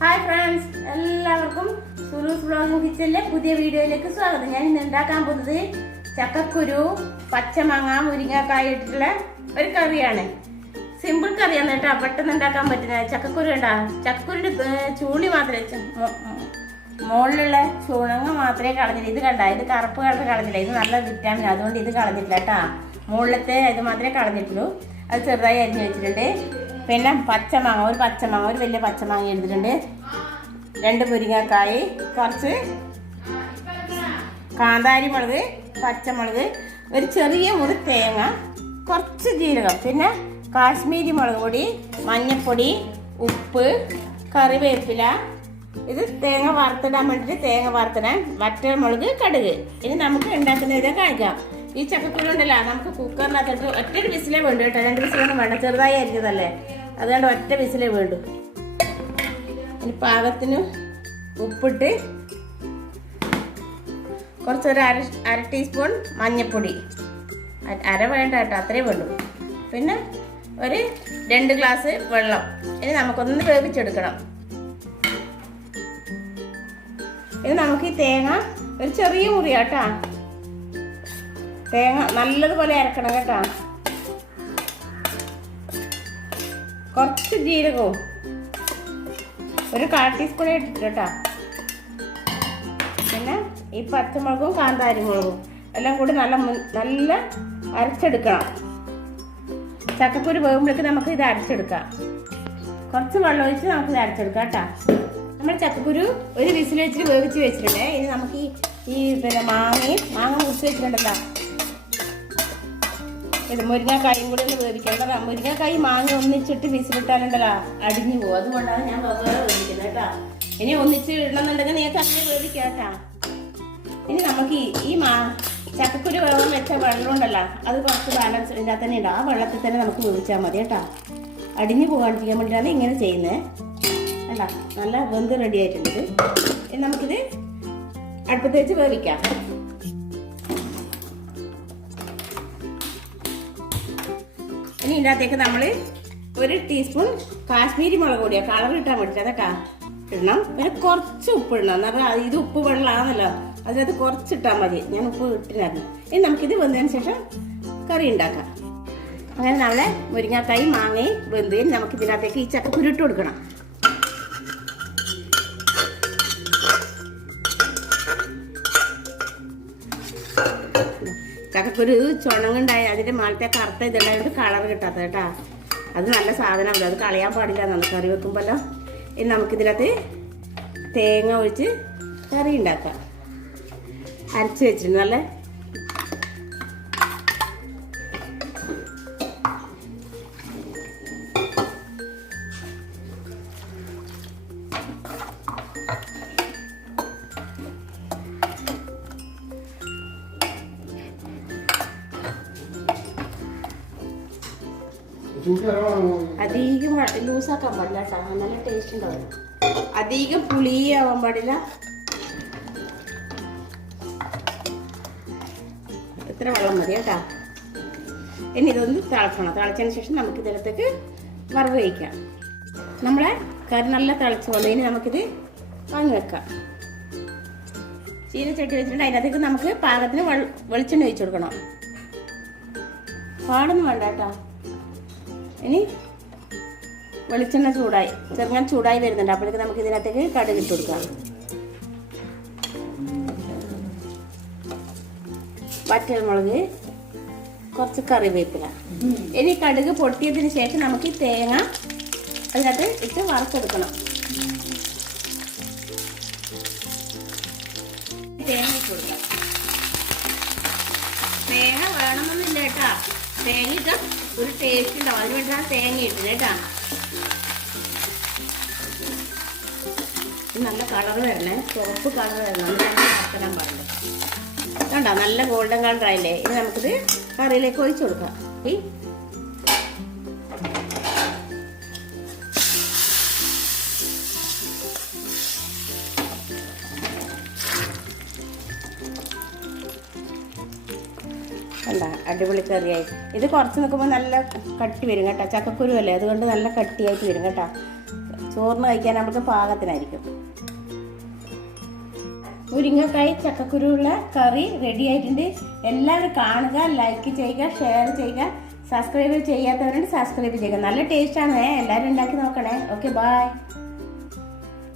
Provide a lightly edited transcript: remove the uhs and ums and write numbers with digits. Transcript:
Hi friends, എല്ലാവർക്കും സുലൂസ് vlogging കിച്ചണിലെ പുതിയ വീഡിയോയിലേക്ക് സ്വാഗതം. ഞാൻ ഇന്ന് ഉണ്ടാക്കാൻ പോകുന്നത് ചക്കക്കുരു, പച്ചമാങ്ങ, മുരിങ്ങക്കായ ഇട്ടിട്ടുള്ള ഒരു കറിയാണ്. സിമ്പിൾ കറിയാണ് കേട്ടോ, പെട്ടെന്ന് ഉണ്ടാക്കാൻ പറ്റുന്ന. ചക്കക്കുരു ഉണ്ടാ, ചക്കക്കുരുന്റെ ചൂളി മാത്രമേ, മുകളിലുള്ള ചുണങ്ങ മാത്രമേ കളഞ്ഞില്ല. ഇത് കണ്ട, ഇത് കറുപ്പ് കളർ കളഞ്ഞില്ല. ഇത് നല്ല വിറ്റാമിൻ, അതുകൊണ്ട് ഇത് കളഞ്ഞിട്ടില്ല കേട്ടാ. മുകളിലത്തെ ഇത് മാത്രമേ കളഞ്ഞിട്ടുള്ളൂ. അത് ചെറുതായി അരിഞ്ഞു വെച്ചിട്ടുണ്ട്. പിന്നെ പച്ചമാങ്ങ, ഒരു വലിയ പച്ചമാങ്ങ എടുത്തിട്ടുണ്ട്. 2 മുരിങ്ങക്കായ്, കുറച്ച് കാന്താരി മുളക്, പച്ചമുളക്, ഒരു ചെറിയ മുറി തേങ്ങ, കുറച്ച് ജീരകം, പിന്നെ കാശ്മീരി മുളക് പൊടി, മഞ്ഞൾപ്പൊടി, ഉപ്പ്, കറിവേപ്പില. ഇത് തേങ്ങ വറുത്തിടാൻ വേണ്ടിയിട്ട് തേങ്ങ വറുത്തിടാൻ വറ്റൽമുളക്, കടുക്. ഇനി നമുക്ക് ഉണ്ടാക്കുന്ന ഇത് കാണിക്കാം. ഈ ചക്കക്കുരു ഉണ്ടല്ലോ, നമുക്ക് കുക്കറിനകത്തിട്ട് ഒറ്റൊരു വിസിലേ വേണ്ടു കേട്ടോ. 2 വിസിലൊന്നും വേണ്ട, ചെറുതായി അരിഞ്ഞതല്ലേ, അതുകൊണ്ട് ഒറ്റ വിസിലേ വേണ്ടു. ഇനി പാകത്തിന് ഉപ്പിട്ട് കുറച്ചൊരു അര ടീസ്പൂൺ മഞ്ഞൾപ്പൊടി, അര വേണ്ട കേട്ടോ, അത്രേ വേണ്ടു. പിന്നെ ഒരു 2 ഗ്ലാസ് വെള്ളം. ഇനി നമുക്കൊന്ന് വേവിച്ചെടുക്കണം. ഇനി നമുക്ക് ഈ തേങ്ങ ഒരു ചെറിയ മുറിയാട്ടാ, തേങ്ങ നല്ലതുപോലെ അരക്കണം കേട്ടോ. കുറച്ച് ജീരകവും ഒരു 1/4 ടീസ്പൂൺ ഇട്ടിട്ട് കേട്ടോ. പിന്നെ ഈ പച്ചമുളകും കാന്താരി മുളകും എല്ലാം കൂടി നല്ല അരച്ചെടുക്കണം. ചക്കക്കുരു വേകുമ്പോഴേക്ക് നമുക്ക് ഇത് അരച്ചെടുക്കാം. കുറച്ച് വെള്ളം ഒഴിച്ച് നമുക്ക് ഇത് അരച്ചെടുക്കാം കേട്ടോ. നമ്മൾ ചക്കക്കുരു ഒരു വിസിൽ വെച്ചിട്ട് വേവിച്ച് വെച്ചിട്ടുണ്ട്. ഇനി നമുക്ക് ഈ പിന്നെ മാങ്ങ മുറിച്ച് വെച്ചിട്ടുണ്ടല്ലോ, ഇത് മുരിങ്ങക്കായും കൂടി ഒന്ന് വേവിക്കണം. മുരിങ്ങക്കായി മാങ്ങ ഒന്നിച്ചിട്ട് വിസിലിട്ടാലുണ്ടല്ലോ അടിഞ്ഞു പോകും. അതുകൊണ്ടാണ് ഞാൻ വേറെ വേവിക്കുന്നത് കേട്ടോ. ഇനി ഒന്നിച്ച് ഇടണമെന്നുണ്ടെങ്കിൽ നിങ്ങൾക്ക് അങ്ങനെ വേവിക്കാം കേട്ടോ. ഇനി നമുക്ക് ഈ ചക്കക്കുരു വേവാൻ വെച്ച വെള്ളം ഉണ്ടല്ലോ, അത് കുറച്ച് ബാലൻസ് ഇതിനകത്ത് തന്നെ ഉണ്ട്. ആ വെള്ളത്തിൽ തന്നെ നമുക്ക് വേവിച്ചാൽ മതി കേട്ടോ. അടിഞ്ഞു പോകാണ്ടിരിക്കാൻ വേണ്ടിയിട്ടാണ് ഇങ്ങനെ ചെയ്യുന്നത്. അല്ല, നല്ല വെന്ത് റെഡി ആയിട്ടുണ്ട്. ഇനി നമുക്കിത് അടുപ്പത്ത് വെച്ച് വേവിക്കാം. ഇനി ഇതിനകത്തേക്ക് നമ്മൾ 1 ടീസ്പൂൺ കാശ്മീരി മുളക് പൊടിയാണ്, കളർ കിട്ടാൻ വേണ്ടിയിട്ടാണ് കേട്ടോ ഇടണം. പിന്നെ കുറച്ച് ഉപ്പ് ഇടണം. എന്ന് പറഞ്ഞാൽ ഇത് ഉപ്പ് വെള്ളമാണല്ലോ, അതിനകത്ത് കുറച്ചിട്ടാൽ മതി. ഞാൻ ഉപ്പ് ഇട്ടിരുന്നു. ഇനി നമുക്കിത് വെന്തതിന് ശേഷം കറി ഉണ്ടാക്കാം. അങ്ങനെ നമ്മളെ മുരിങ്ങക്കായി മാങ്ങയും വെന്ത് നമുക്ക് ഇതിനകത്തേക്ക് ഈ ചക്കക്കുരു ഇട്ട് കൊടുക്കണം. ചക്കക്കുരു ചുണങ്ങുണ്ടായി, അതിൻ്റെ മാളത്തെ കറുത്ത ഇതുണ്ടായത് കളർ കിട്ടാത്ത കേട്ടാ. അത് നല്ല സാധനമല്ല, അത് കളയാൻ പാടില്ല നമുക്ക് കറി വെക്കുമ്പോഴല്ലോ. ഇനി നമുക്കിതിനകത്ത് തേങ്ങ ഒഴിച്ച് കറി ഉണ്ടാക്കാം. അരച്ച് വെച്ചിട്ടുണ്ട് നല്ല. അധികം ലൂസാക്കാൻ പാടില്ല കേട്ടോ, നല്ല ടേസ്റ്റ് ഉണ്ടാവും. അധികം പുളിയാവാൻ പാടില്ല. ഇത്ര വെള്ളം മതി കേട്ടോ. ഇനി ഇതൊന്ന് തിളക്കണം. തിളച്ചതിന് ശേഷം നമുക്ക് ഇതിനകത്തേക്ക് വറവ് വയ്ക്കാം. നമ്മളെ കറി നല്ല തിളച്ച് വന്നു. ഇനി നമുക്കിത് വാങ്ങി വെക്കാം. ചീനച്ചട്ടി വെച്ചിട്ടുണ്ട്. അതിനകത്തേക്ക് നമുക്ക് പാകത്തിന് വെളിച്ചെണ്ണ ഒഴിച്ചു കൊടുക്കണം. പാടൊന്നും വേണ്ട കേട്ടോ. ഇനി വെളിച്ചെണ്ണ ചൂടായി, ചെറുങ്ങനെ ചൂടായി വരുന്നുണ്ട്. അപ്പോഴേക്ക് നമുക്ക് ഇതിനകത്തേക്ക് കടുക് ഇട്ട് കൊടുക്കാം. വറ്റൽമുളക്, കുറച്ച് കറിവേപ്പില. ഇനി കടുക് പൊട്ടിയതിന് ശേഷം നമുക്ക് ഈ തേങ്ങ അതിനകത്ത് ഇട്ട് വറുത്തെടുക്കണം. തേങ്ങ ഇട്ട് കൊടുക്കാം. തേങ്ങ വേണമെന്നൊന്നുമില്ല കേട്ടാ, തേങ്ങ ഇട്ട ഒരു ടേസ്റ്റ് ഉണ്ടാവും. അതിന് വേണ്ടിയാണ് തേങ്ങ ഇട്ടത് കേട്ടാ. നല്ല കളർ വരണേ, ചുവപ്പ് കളർ വരണം, വറുത്തിടാൻ പാടില്ല കണ്ടോ. നല്ല ഗോൾഡൻ കളർ ആയില്ലേ. ഇനി നമുക്കിത് കറിയിലേക്ക് ഒഴിച്ചു കൊടുക്കാം. കണ്ട, അടിപൊളി കറിയായി. ഇത് കുറച്ച് നിൽക്കുമ്പോൾ നല്ല കട്ടി വരും കേട്ടോ. ചക്കക്കുരു അല്ലേ, അതുകൊണ്ട് നല്ല കട്ടിയായിട്ട് വരും കേട്ടോ. ചോറിന് കഴിക്കാൻ നമുക്ക് പാകത്തിനായിരിക്കും. മുരിങ്ങക്കായ് ചക്കക്കുരുള്ള കറി റെഡി ആയിട്ടുണ്ട്. എല്ലാവരും കാണുക, ലൈക്ക് ചെയ്യുക, ഷെയർ ചെയ്യുക. സബ്സ്ക്രൈബ് ചെയ്യാത്തവരുണ്ട് സബ്സ്ക്രൈബ് ചെയ്യുക. നല്ല ടേസ്റ്റാണ്. എല്ലാവരും ഉണ്ടാക്കി നോക്കണേ. Okay, by.